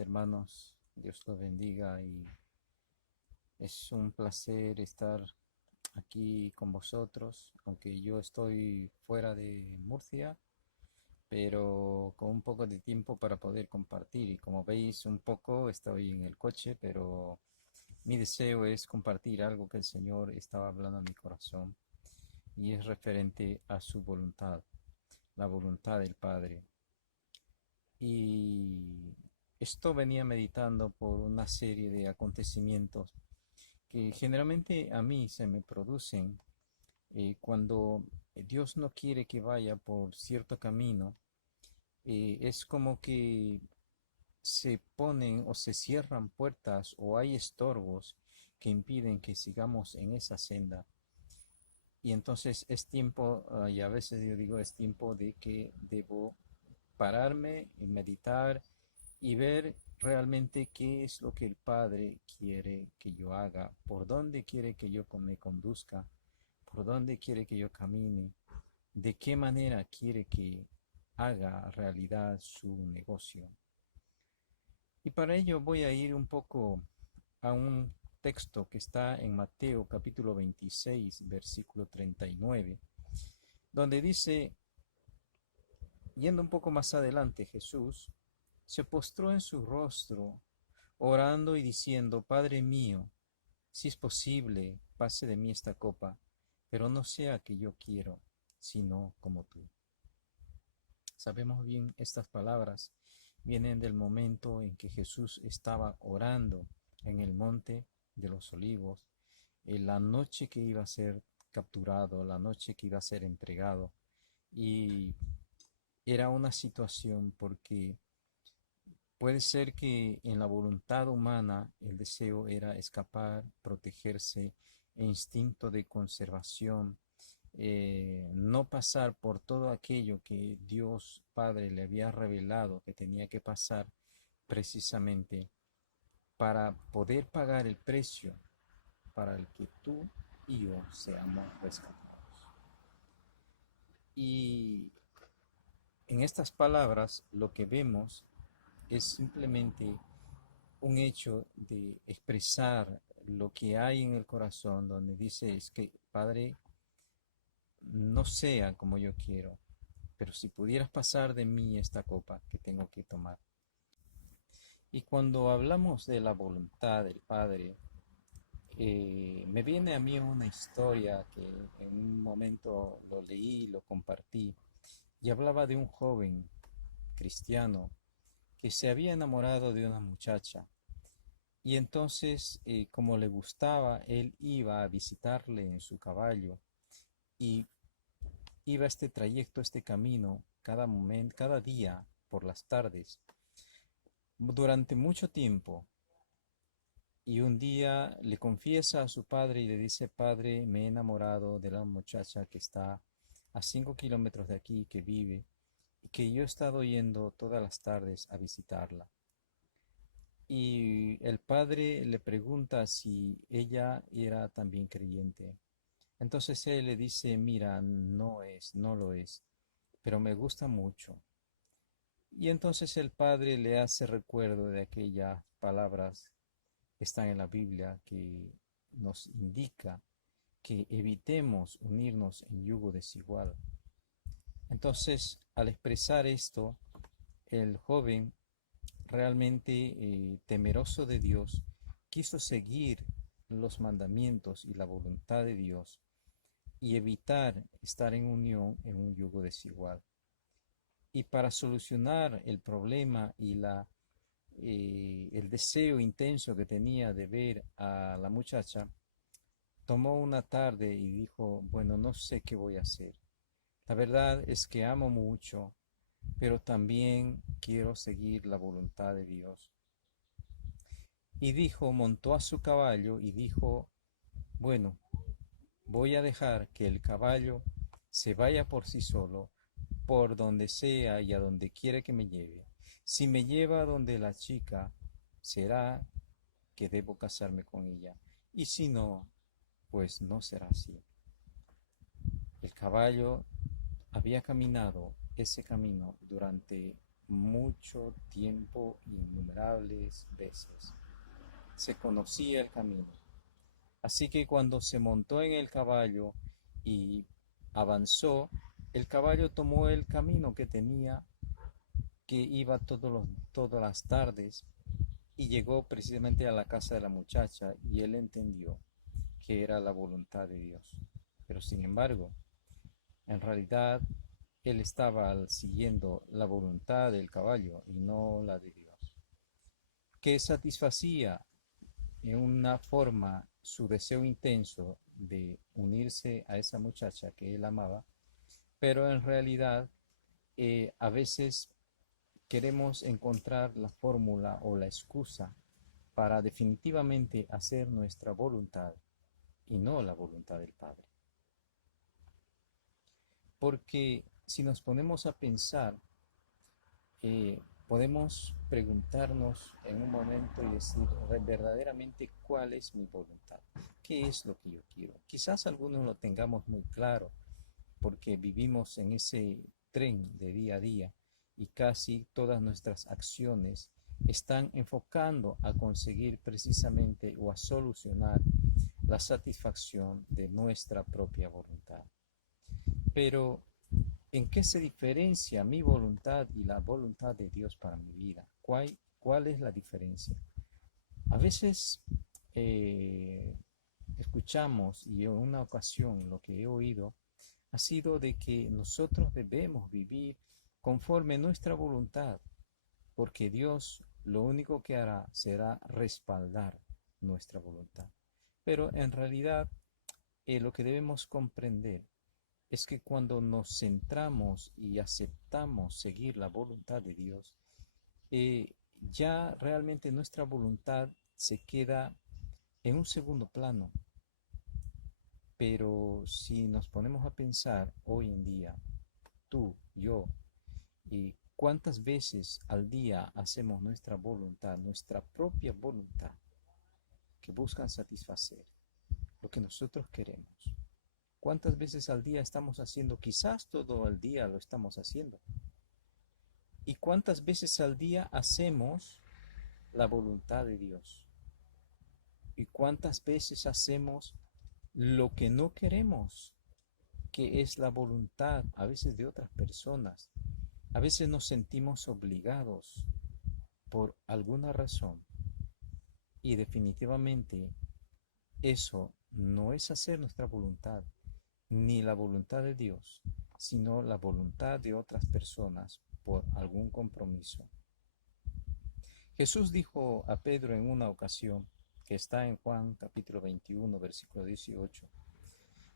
Hermanos, Dios los bendiga y es un placer estar aquí con vosotros, aunque yo estoy fuera de Murcia, pero con un poco de tiempo para poder compartir y como veis un poco estoy en el coche, pero mi deseo es compartir algo que el Señor estaba hablando a mi corazón y es referente a su voluntad, la voluntad del Padre. Y esto venía meditando por una serie de acontecimientos que generalmente a mí se me producen cuando Dios no quiere que vaya por cierto camino. Es como que se ponen o se cierran puertas o hay estorbos que impiden que sigamos en esa senda. Y entonces es tiempo, y a veces yo digo, es tiempo de que debo pararme y meditar y ver realmente qué es lo que el Padre quiere que yo haga, por dónde quiere que yo me conduzca, por dónde quiere que yo camine, de qué manera quiere que haga realidad su negocio. Y para ello voy a ir un poco a un texto que está en Mateo capítulo 26, versículo 39, donde dice, yendo un poco más adelante, Jesús se postró en su rostro, orando y diciendo, Padre mío, si es posible, pase de mí esta copa, pero no sea que yo quiero, sino como tú. Sabemos bien estas palabras vienen del momento en que Jesús estaba orando en el monte de los olivos, en la noche que iba a ser capturado, la noche que iba a ser entregado. Y era una situación porque puede ser que en la voluntad humana el deseo era escapar, protegerse, e instinto de conservación, no pasar por todo aquello que Dios Padre le había revelado que tenía que pasar precisamente para poder pagar el precio para el que tú y yo seamos rescatados. Y en estas palabras lo que vemos es simplemente un hecho de expresar lo que hay en el corazón, donde dice es que Padre, no sea como yo quiero, pero si pudieras pasar de mí esta copa que tengo que tomar. Y cuando hablamos de la voluntad del Padre, me viene a mí una historia que en un momento lo leí, lo compartí, y hablaba de un joven cristiano que se había enamorado de una muchacha. Y entonces, como le gustaba, él iba a visitarle en su caballo y iba este trayecto, este camino, cada momento, cada día, por las tardes, durante mucho tiempo. Y un día le confiesa a su padre y le dice, Padre, me he enamorado de la muchacha que está a 5 kilómetros de aquí, que vive, y que yo he estado yendo todas las tardes a visitarla. Y el padre le pregunta si ella era también creyente. Entonces él le dice, mira, no lo es, pero me gusta mucho. Y entonces el padre le hace recuerdo de aquellas palabras que están en la Biblia que nos indica que evitemos unirnos en yugo desigual. Entonces, al expresar esto, el joven realmente temeroso de Dios quiso seguir los mandamientos y la voluntad de Dios y evitar estar en unión en un yugo desigual. Y para solucionar el problema y el deseo intenso que tenía de ver a la muchacha, tomó una tarde y dijo, bueno, no sé qué voy a hacer. La verdad es que amo mucho, pero también quiero seguir la voluntad de Dios. Y dijo, montó a su caballo y dijo, bueno, voy a dejar que el caballo se vaya por sí solo, por donde sea y a donde quiera que me lleve. Si me lleva a donde la chica, será que debo casarme con ella. Y si no, pues no será así. El caballo había caminado ese camino durante mucho tiempo, innumerables veces. Se conocía el camino. Así que cuando se montó en el caballo y avanzó, el caballo tomó el camino que tenía, que iba todas las tardes, y llegó precisamente a la casa de la muchacha y él entendió que era la voluntad de Dios. Pero sin embargo, en realidad, él estaba siguiendo la voluntad del caballo y no la de Dios, que satisfacía en una forma su deseo intenso de unirse a esa muchacha que él amaba, pero en realidad a veces queremos encontrar la fórmula o la excusa para definitivamente hacer nuestra voluntad y no la voluntad del Padre. Porque si nos ponemos a pensar, podemos preguntarnos en un momento y decir verdaderamente cuál es mi voluntad, qué es lo que yo quiero. Quizás algunos lo tengamos muy claro porque vivimos en ese tren de día a día y casi todas nuestras acciones están enfocando a conseguir precisamente o a solucionar la satisfacción de nuestra propia voluntad. Pero ¿en qué se diferencia mi voluntad y la voluntad de Dios para mi vida? ¿Cuál es la diferencia? A veces escuchamos, y en una ocasión lo que he oído ha sido de que nosotros debemos vivir conforme nuestra voluntad, porque Dios lo único que hará será respaldar nuestra voluntad. Pero en realidad lo que debemos comprender es que cuando nos centramos y aceptamos seguir la voluntad de Dios, ya realmente nuestra voluntad se queda en un segundo plano. Pero si nos ponemos a pensar hoy en día, tú, yo, y cuántas veces al día hacemos nuestra voluntad, nuestra propia voluntad, que buscan satisfacer lo que nosotros queremos. ¿Cuántas veces al día estamos haciendo? Quizás todo el día lo estamos haciendo. ¿Y cuántas veces al día hacemos la voluntad de Dios? ¿Y cuántas veces hacemos lo que no queremos, que es la voluntad a veces de otras personas? A veces nos sentimos obligados por alguna razón y definitivamente eso no es hacer nuestra voluntad, ni la voluntad de Dios, sino la voluntad de otras personas por algún compromiso. Jesús dijo a Pedro en una ocasión, que está en Juan capítulo 21, versículo 18,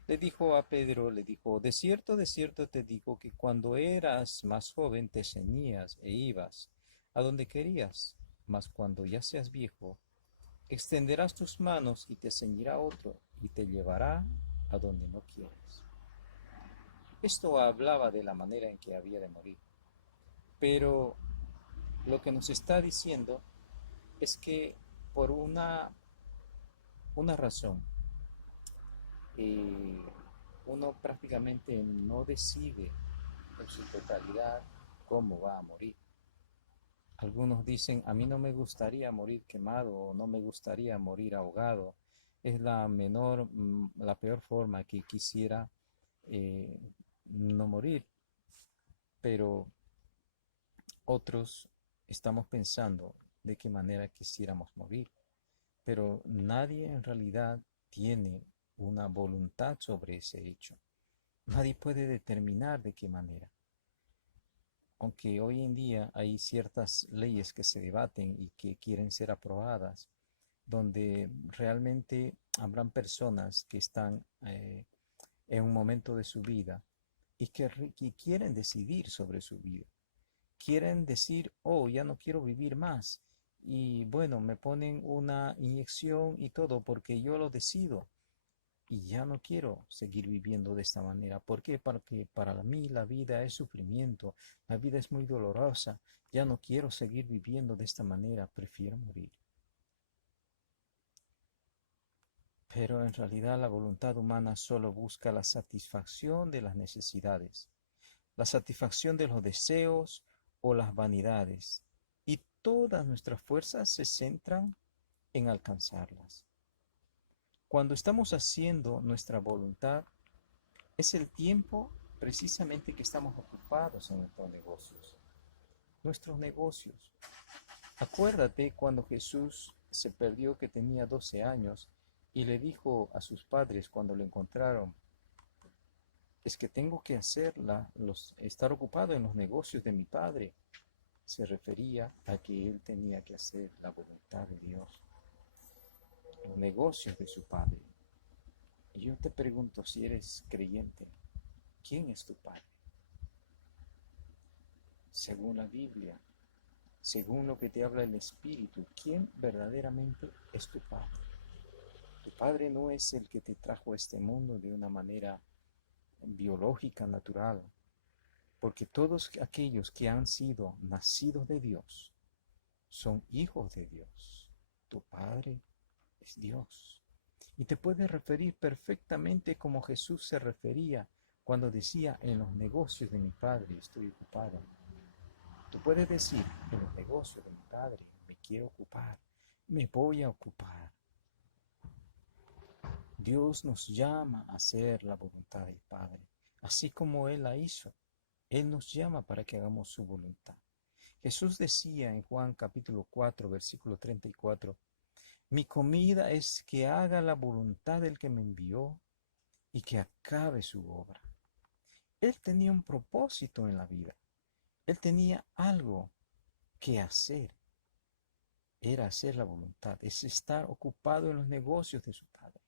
le dijo a Pedro, le dijo, de cierto te digo que cuando eras más joven te ceñías e ibas a donde querías, mas cuando ya seas viejo, extenderás tus manos y te ceñirá otro y te llevará a donde no quieres. Esto hablaba de la manera en que había de morir, pero lo que nos está diciendo es que por una razón, uno prácticamente no decide en su totalidad cómo va a morir. Algunos dicen, a mí no me gustaría morir quemado o no me gustaría morir ahogado. Es la peor forma que quisiera eh, no morir. Pero otros estamos pensando de qué manera quisiéramos morir. Pero nadie en realidad tiene una voluntad sobre ese hecho. Nadie puede determinar de qué manera. Aunque hoy en día hay ciertas leyes que se debaten y que quieren ser aprobadas, donde realmente habrán personas que están en un momento de su vida y que quieren decidir sobre su vida. Quieren decir, oh, ya no quiero vivir más. Y bueno, me ponen una inyección y todo porque yo lo decido. Y ya no quiero seguir viviendo de esta manera. ¿Por qué? Porque para mí la vida es sufrimiento, la vida es muy dolorosa. Ya no quiero seguir viviendo de esta manera, prefiero morir. Pero en realidad la voluntad humana solo busca la satisfacción de las necesidades, la satisfacción de los deseos o las vanidades. Y todas nuestras fuerzas se centran en alcanzarlas. Cuando estamos haciendo nuestra voluntad, es el tiempo precisamente que estamos ocupados en nuestros negocios. Nuestros negocios. Acuérdate cuando Jesús se perdió que tenía 12 años y le dijo a sus padres cuando lo encontraron, es que tengo que estar ocupado en los negocios de mi padre. Se refería a que él tenía que hacer la voluntad de Dios. los negocios de su padre. Y yo te pregunto, si eres creyente, ¿quién es tu padre? Según la Biblia, según lo que te habla el Espíritu, ¿quién verdaderamente es tu padre? Tu padre no es el que te trajo a este mundo de una manera biológica, natural, porque todos aquellos que han sido nacidos de Dios son hijos de Dios. Tu padre es Dios. Y te puedes referir perfectamente como Jesús se refería cuando decía: en los negocios de mi padre estoy ocupado. Tú puedes decir: en los negocios de mi padre me quiero ocupar, me voy a ocupar. Dios nos llama a hacer la voluntad del Padre, así como Él la hizo. Él nos llama para que hagamos su voluntad. Jesús decía en Juan capítulo 4, versículo 34, mi comida es que haga la voluntad del que me envió y que acabe su obra. Él tenía un propósito en la vida. Él tenía algo que hacer. Era hacer la voluntad, es estar ocupado en los negocios de su Padre.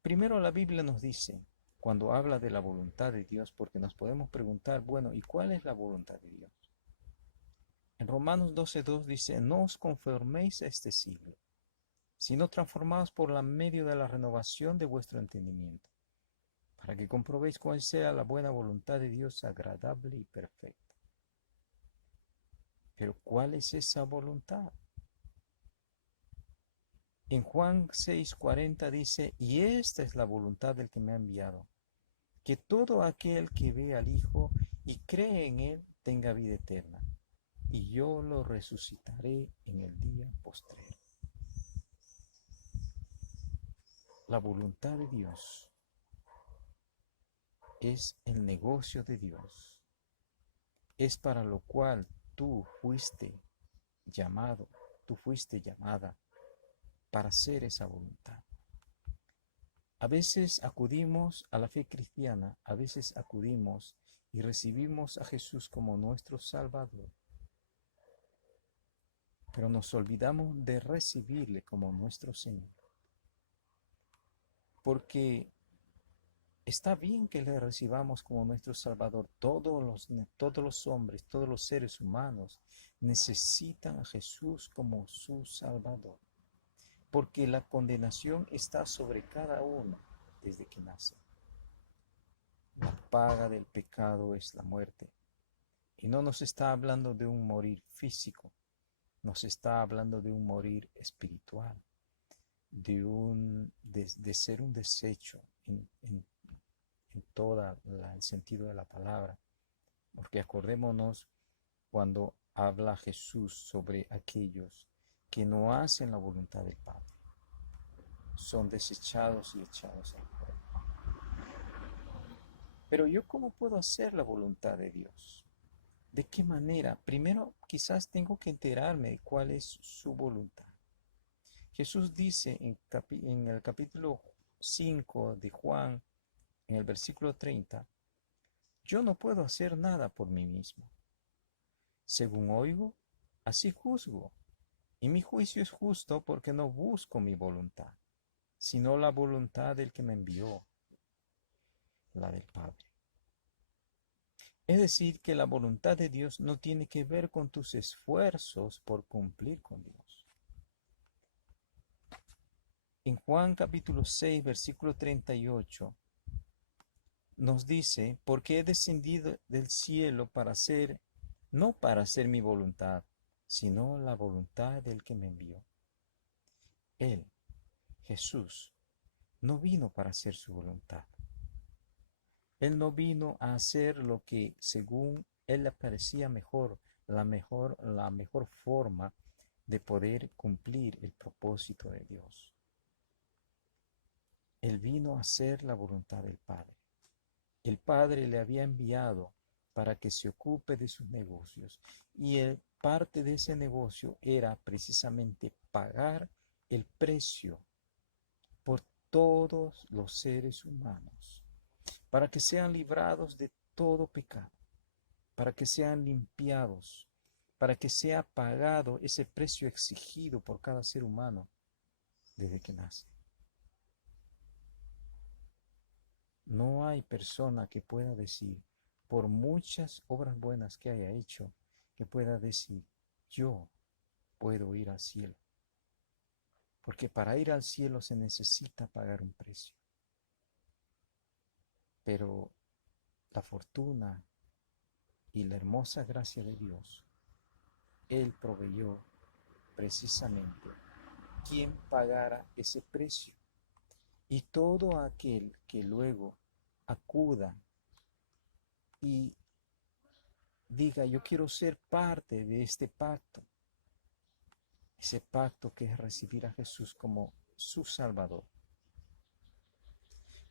Primero la Biblia nos dice, cuando habla de la voluntad de Dios, porque nos podemos preguntar, bueno, ¿y cuál es la voluntad de Dios? En Romanos 12:2 dice, no os conforméis a este siglo, sino transformaos por la medio de la renovación de vuestro entendimiento, para que comprobéis cuál sea la buena voluntad de Dios, agradable y perfecta. Pero ¿cuál es esa voluntad? En Juan 6:40 dice, y esta es la voluntad del que me ha enviado, que todo aquel que ve al Hijo y cree en Él tenga vida eterna, y yo lo resucitaré en el día postrero. La voluntad de Dios es el negocio de Dios. Es para lo cual tú fuiste llamado, tú fuiste llamada para hacer esa voluntad. A veces acudimos a la fe cristiana, a veces acudimos y recibimos a Jesús como nuestro Salvador, pero nos olvidamos de recibirle como nuestro Señor. Porque está bien que le recibamos como nuestro Salvador. Todos los hombres, todos los seres humanos necesitan a Jesús como su Salvador. Porque la condenación está sobre cada uno desde que nace. La paga del pecado es la muerte. Y no nos está hablando de un morir físico, nos está hablando de un morir espiritual, de ser un desecho en todo el sentido de la palabra. Porque acordémonos cuando habla Jesús sobre aquellos que no hacen la voluntad del Padre. Son desechados y echados al fuego. Pero yo, ¿cómo puedo hacer la voluntad de Dios? ¿De qué manera? Primero, quizás tengo que enterarme de cuál es su voluntad. Jesús dice en el capítulo 5 de Juan, en el versículo 30, yo no puedo hacer nada por mí mismo. Según oigo, así juzgo, y mi juicio es justo porque no busco mi voluntad, sino la voluntad del que me envió, la del Padre. Es decir, que la voluntad de Dios no tiene que ver con tus esfuerzos por cumplir con Dios. En Juan capítulo 6, versículo 38, nos dice, porque he descendido del cielo para hacer, no para hacer mi voluntad, sino la voluntad del que me envió. Él, Jesús, no vino para hacer su voluntad. Él no vino a hacer lo que según él le parecía mejor, la mejor forma de poder cumplir el propósito de Dios. Él vino a hacer la voluntad del Padre. El Padre le había enviado para que se ocupe de sus negocios y parte de ese negocio era precisamente pagar el precio por todos los seres humanos, para que sean librados de todo pecado, para que sean limpiados, para que sea pagado ese precio exigido por cada ser humano, desde que nace. No hay persona que pueda decir, por muchas obras buenas que haya hecho, que pueda decir, yo puedo ir al cielo. Porque para ir al cielo se necesita pagar un precio. Pero la fortuna y la hermosa gracia de Dios, Él proveyó precisamente quien pagara ese precio. Y todo aquel que luego acuda y diga, yo quiero ser parte de este pacto, ese pacto que es recibir a Jesús como su Salvador.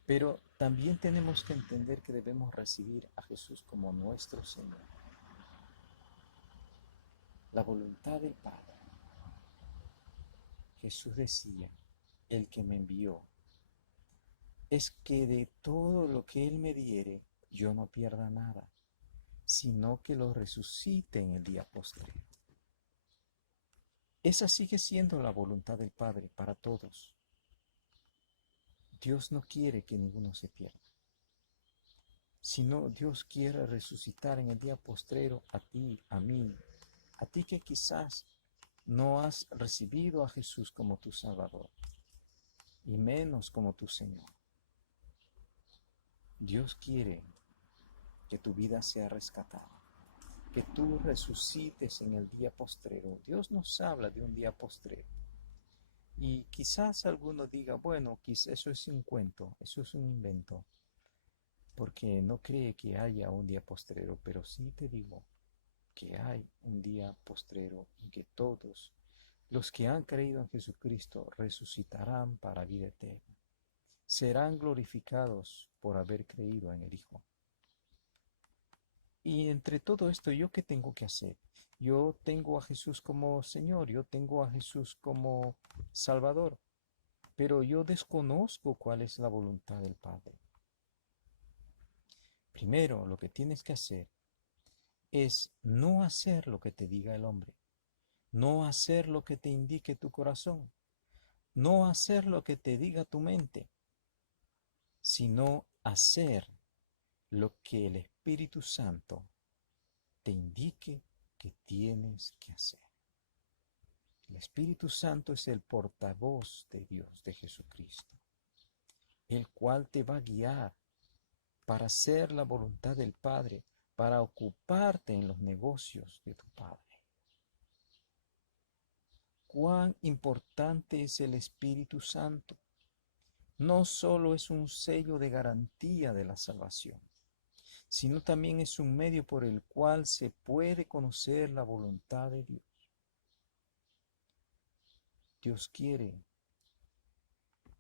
Pero también tenemos que entender que debemos recibir a Jesús como nuestro Señor. La voluntad del Padre. Jesús decía, el que me envió, es que de todo lo que Él me diere, yo no pierda nada, sino que lo resucite en el día postrero. Esa sigue siendo la voluntad del Padre para todos. Dios no quiere que ninguno se pierda, sino Dios quiere resucitar en el día postrero a ti, a mí, a ti que quizás no has recibido a Jesús como tu Salvador, y menos como tu Señor. Dios quiere que tu vida sea rescatada, que tú resucites en el día postrero. Dios nos habla de un día postrero. Y quizás alguno diga, bueno, quizás eso es un cuento, eso es un invento, porque no cree que haya un día postrero, pero sí te digo que hay un día postrero en que todos los que han creído en Jesucristo resucitarán para vida eterna. Serán glorificados por haber creído en el Hijo. Y entre todo esto, ¿yo qué tengo que hacer? Yo tengo a Jesús como Señor, yo tengo a Jesús como Salvador, pero yo desconozco cuál es la voluntad del Padre. Primero, lo que tienes que hacer es no hacer lo que te diga el hombre, no hacer lo que te indique tu corazón, no hacer lo que te diga tu mente, sino hacer lo que el Espíritu Santo te indique que tienes que hacer. El Espíritu Santo es el portavoz de Dios, de Jesucristo, el cual te va a guiar para hacer la voluntad del Padre, para ocuparte en los negocios de tu Padre. Cuán importante es el Espíritu Santo. No solo es un sello de garantía de la salvación, sino también es un medio por el cual se puede conocer la voluntad de Dios. Dios quiere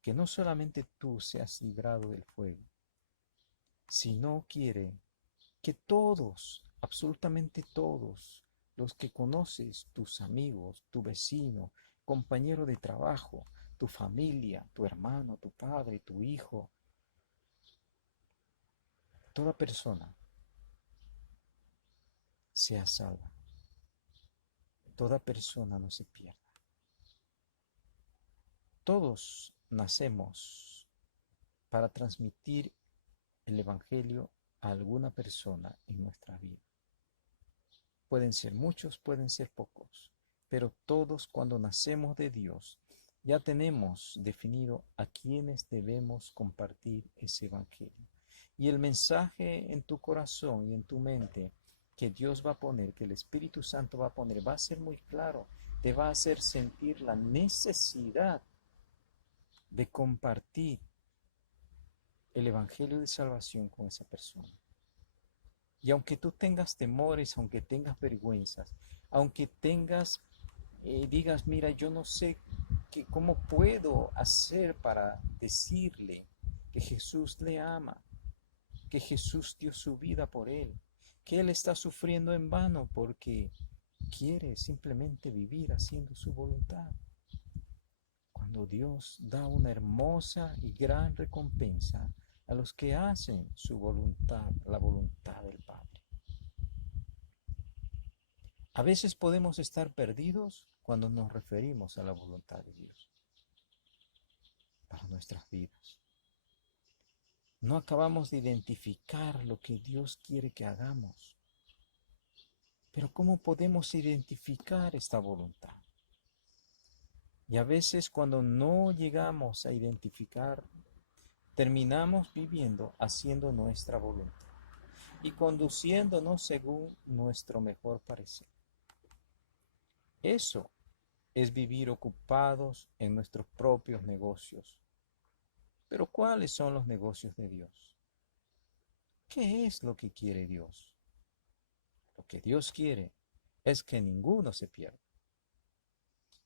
que no solamente tú seas librado del fuego, sino quiere que todos, absolutamente todos, los que conoces, tus amigos, tu vecino, compañero de trabajo, tu familia, tu hermano, tu padre, tu hijo, toda persona sea salva. Toda persona no se pierda. Todos nacemos para transmitir el Evangelio a alguna persona en nuestra vida. Pueden ser muchos, pueden ser pocos, pero todos cuando nacemos de Dios ya tenemos definido a quienes debemos compartir ese Evangelio. Y el mensaje en tu corazón y en tu mente que Dios va a poner, que el Espíritu Santo va a poner, va a ser muy claro, te va a hacer sentir la necesidad de compartir el Evangelio de salvación con esa persona. Y aunque tú tengas temores, aunque tengas vergüenzas, aunque tengas, digas, mira, yo no sé cómo puedo hacer para decirle que Jesús le ama, que Jesús dio su vida por él, que él está sufriendo en vano porque quiere simplemente vivir haciendo su voluntad. Cuando Dios da una hermosa y gran recompensa a los que hacen su voluntad, la voluntad del Padre. A veces podemos estar perdidos cuando nos referimos a la voluntad de Dios. para nuestras vidas. No acabamos de identificar lo que Dios quiere que hagamos. Pero ¿cómo podemos identificar esta voluntad? Y a veces cuando no llegamos a identificar, terminamos viviendo haciendo nuestra voluntad y conduciéndonos según nuestro mejor parecer. Eso es vivir ocupados en nuestros propios negocios. Pero ¿cuáles son los negocios de Dios? ¿Qué es lo que quiere Dios? Lo que Dios quiere es que ninguno se pierda.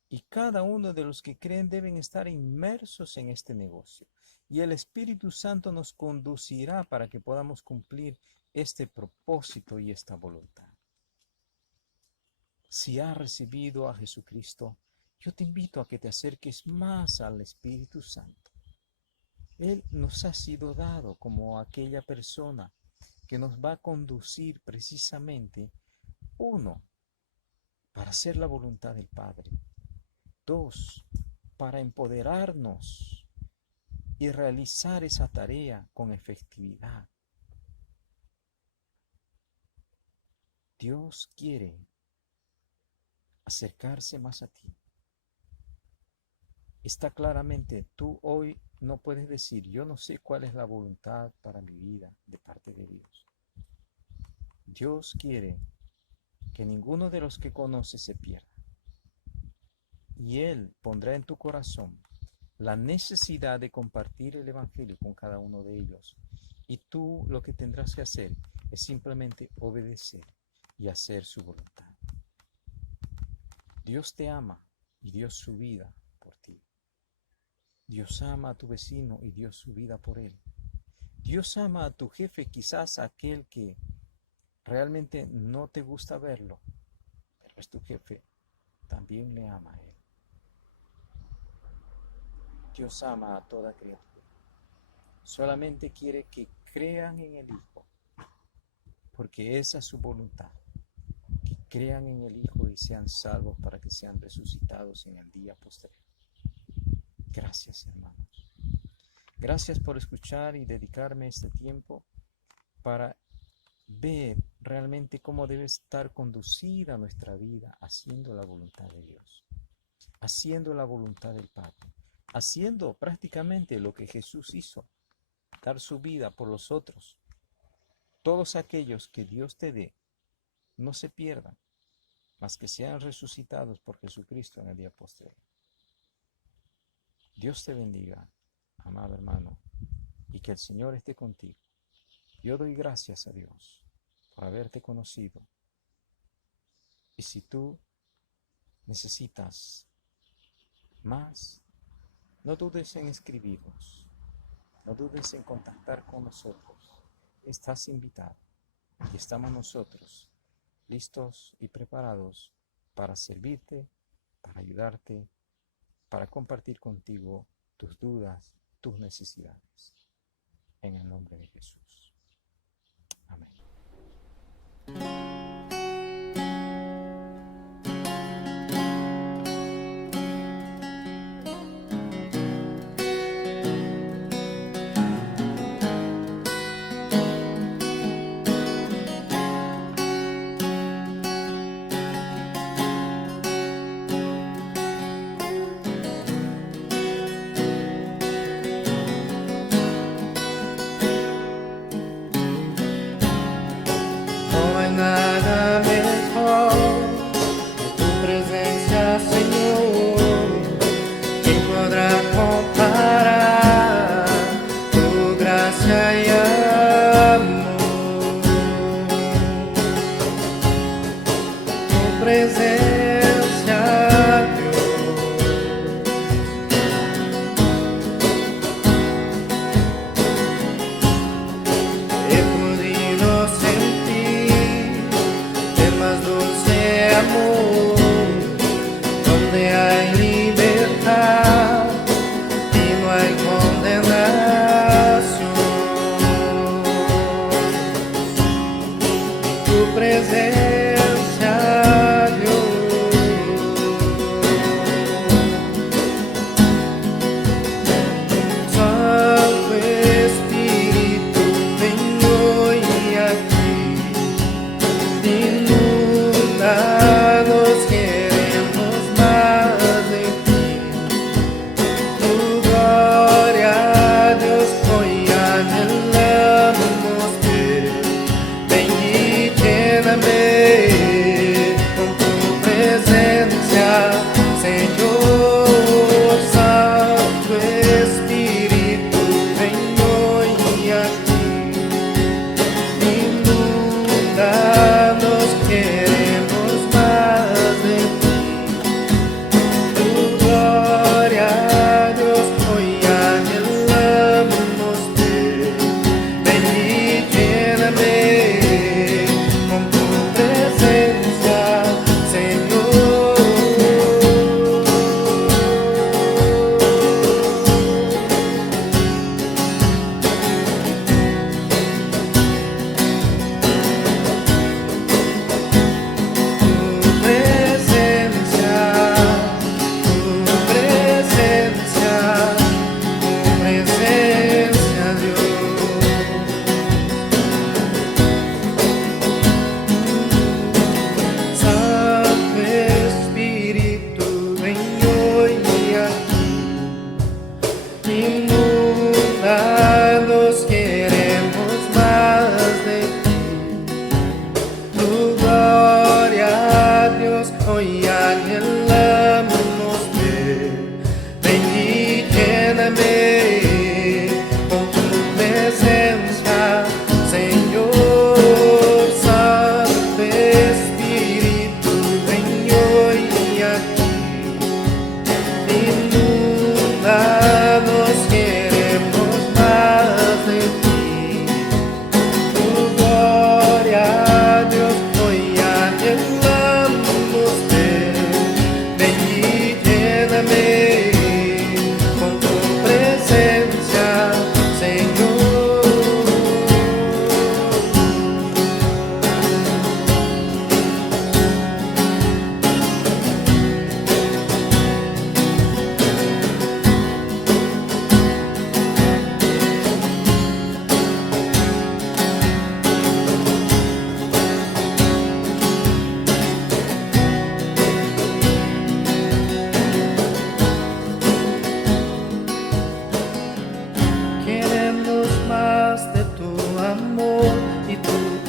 Y cada uno de los que creen deben estar inmersos en este negocio. Y el Espíritu Santo nos conducirá para que podamos cumplir este propósito y esta voluntad. Si has recibido a Jesucristo, yo te invito a que te acerques más al Espíritu Santo. Él nos ha sido dado como aquella persona que nos va a conducir precisamente, uno, para hacer la voluntad del Padre. Dos, para empoderarnos y realizar esa tarea con efectividad. Dios quiere acercarse más a ti. Está claramente, tú hoy no puedes decir, yo no sé cuál es la voluntad para mi vida de parte de Dios. Dios quiere que ninguno de los que conoce se pierda. Y Él pondrá en tu corazón la necesidad de compartir el Evangelio con cada uno de ellos. Y tú lo que tendrás que hacer es simplemente obedecer y hacer su voluntad. Dios te ama y dio su vida por ti. Dios ama a tu vecino y dio su vida por él. Dios ama a tu jefe, quizás aquel que realmente no te gusta verlo, pero es tu jefe, también le ama a él. Dios ama a toda criatura. Solamente quiere que crean en el Hijo, porque esa es su voluntad. Que crean en el Hijo y sean salvos para que sean resucitados en el día posterior. Gracias, hermanos. Gracias por escuchar y dedicarme este tiempo para ver realmente cómo debe estar conducida nuestra vida haciendo la voluntad de Dios, haciendo la voluntad del Padre, haciendo prácticamente lo que Jesús hizo, dar su vida por los otros. Todos aquellos que Dios te dé, no se pierdan, mas que sean resucitados por Jesucristo en el día posterior. Dios te bendiga, amado hermano, y que el Señor esté contigo. Yo doy gracias a Dios por haberte conocido. Y si tú necesitas más, no dudes en escribirnos, no dudes en contactar con nosotros. Estás invitado y estamos nosotros listos y preparados para servirte, para ayudarte, para compartir contigo tus dudas, tus necesidades. En el nombre de Jesús. Amén.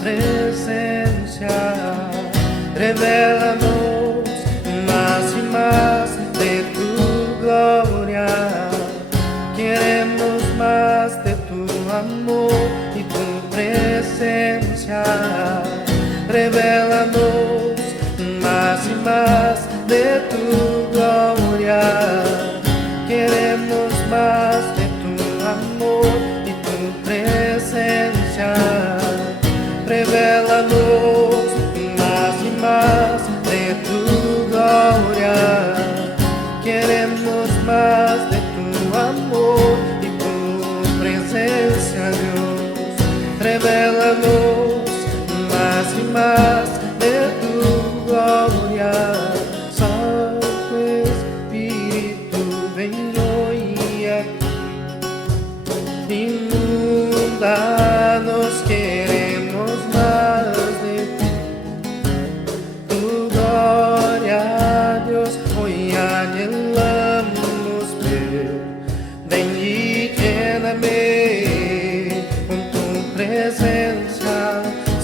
presencia. Revélanos más y más de tu gloria. Queremos más de tu amor y tu presencia. Revélanos más y más de tu gloria. Queremos más de tu amor y tu presencia. Revélanos más y más de tu gloria. Queremos más de tu amor y tu presencia, Dios. Revélanos más y más de tu gloria. Santo Espíritu, ven hoy aquí. Inúndanos, queremos más de ti. Tu gloria, Dios, hoy anhelamos ver. Ven y lléname con tu presencia,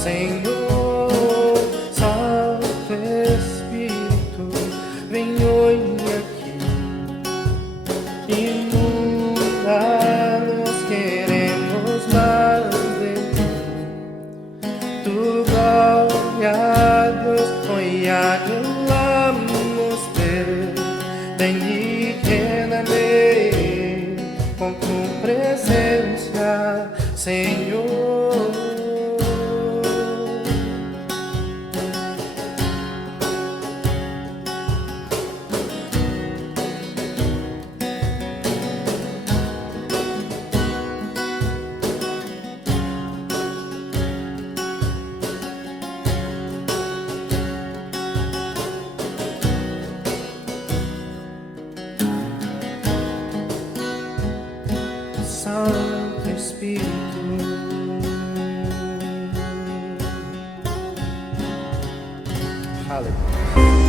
Señor. Santo Espíritu, ven hoy aquí. Inúndanos, queremos más de ti. Tu gloria, Dios, hoy anhelamos ver. Ven y lléname con tu presencia, Señor. Santo Espíritu, Aleluya.